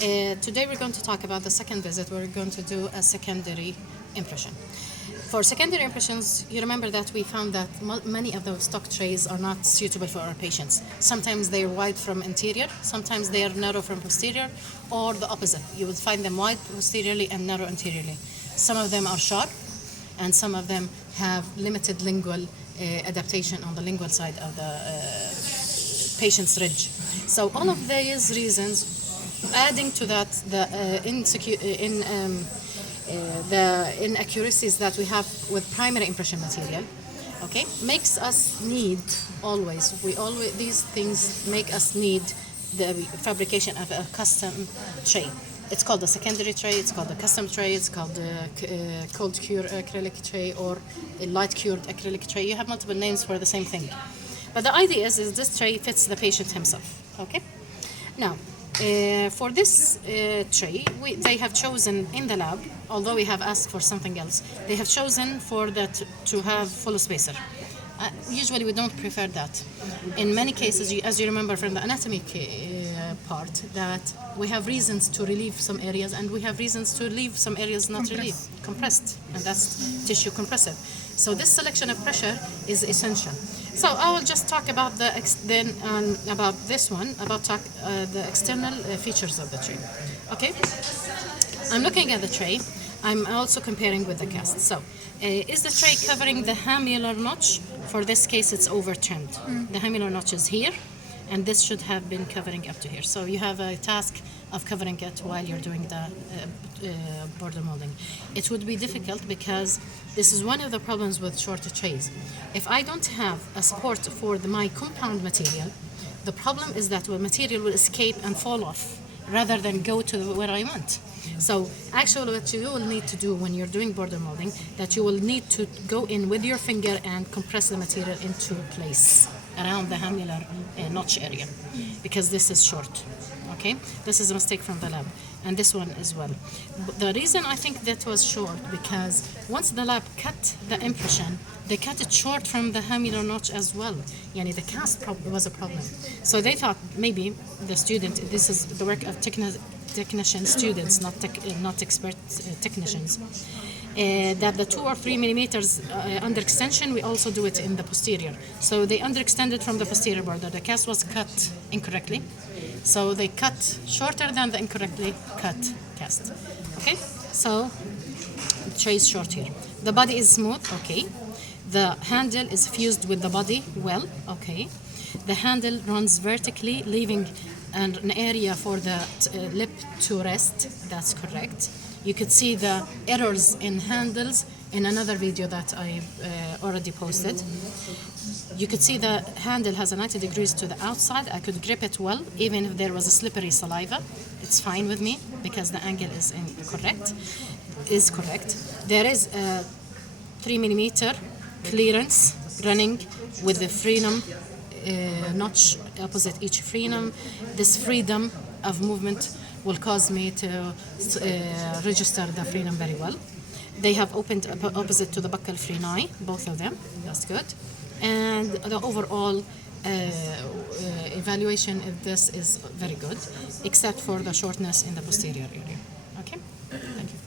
Today we're going to talk about the second visit. We're going to do a secondary impression. For secondary impressions, you remember that we found that many of those stock trays are not suitable for our patients. Sometimes they're wide from anterior, sometimes they are narrow from posterior, or the opposite. You would find them wide posteriorly and narrow anteriorly. Some of them are sharp, and some of them have limited lingual adaptation on the lingual side of the patient's ridge. So all of these reasons, adding to that the inaccuracies that we have with primary impression material, okay, makes us need these things make us need the fabrication of a custom tray. It's called the secondary tray, it's called the custom tray, it's called the cold cure acrylic tray or a light cured acrylic tray. You have multiple names for the same thing. But the idea is this tray fits the patient himself, okay? Now, for this tray, they have chosen in the lab, although we have asked for something else, they have chosen for that to have full spacer. Usually we don't prefer that. In many cases, as you remember from the anatomy part, that we have reasons to relieve some areas and we have reasons to leave some areas not relieved, compressed, and that's tissue compressive. So this selection of pressure is essential. So I will just talk about about this one, about the external features of the tray. Okay, I'm looking at the tray. I'm also comparing with the cast. So, is the tray covering the hamular notch? For this case, it's overturned. The hamular notch is here, and this should have been covering up to here. So you have a task of covering it while you're doing the border molding. It would be difficult because this is one of the problems with shorter trays. If I don't have a support for my compound material, the problem is that the material will escape and fall off rather than go to where I want. So actually what you will need to do when you're doing border molding, that you will need to go in with your finger and compress the material into place around the hamular notch area, because this is short. Okay, this is a mistake from the lab, and this one as well. The reason I think that was short, because once the lab cut the impression, they cut it short from the hamular notch as well. Yani the cast was a problem. So they thought maybe the student, this is the work of technician students, not expert technicians, that the 2 or 3 millimeters under extension, we also do it in the posterior. So they underextended from the posterior border. The cast was cut incorrectly. So they cut shorter than the incorrectly cut cast. Okay, so the tray is short here. The body is smooth, okay. The handle is fused with the body well, okay. The handle runs vertically, leaving an area for the lip to rest, that's correct. You could see the errors in handles in another video that I already posted. You could see the handle has a 90 degrees to the outside. I could grip it well, even if there was a slippery saliva. It's fine with me because the angle is correct. There is a 3 millimeter clearance running with the frenum notch opposite each frenum. This freedom of movement will cause me to register the frenum very well. They have opened opposite to the buccal freni, both of them. That's good. And the overall evaluation of this is very good, except for the shortness in the posterior area. Okay? Thank you.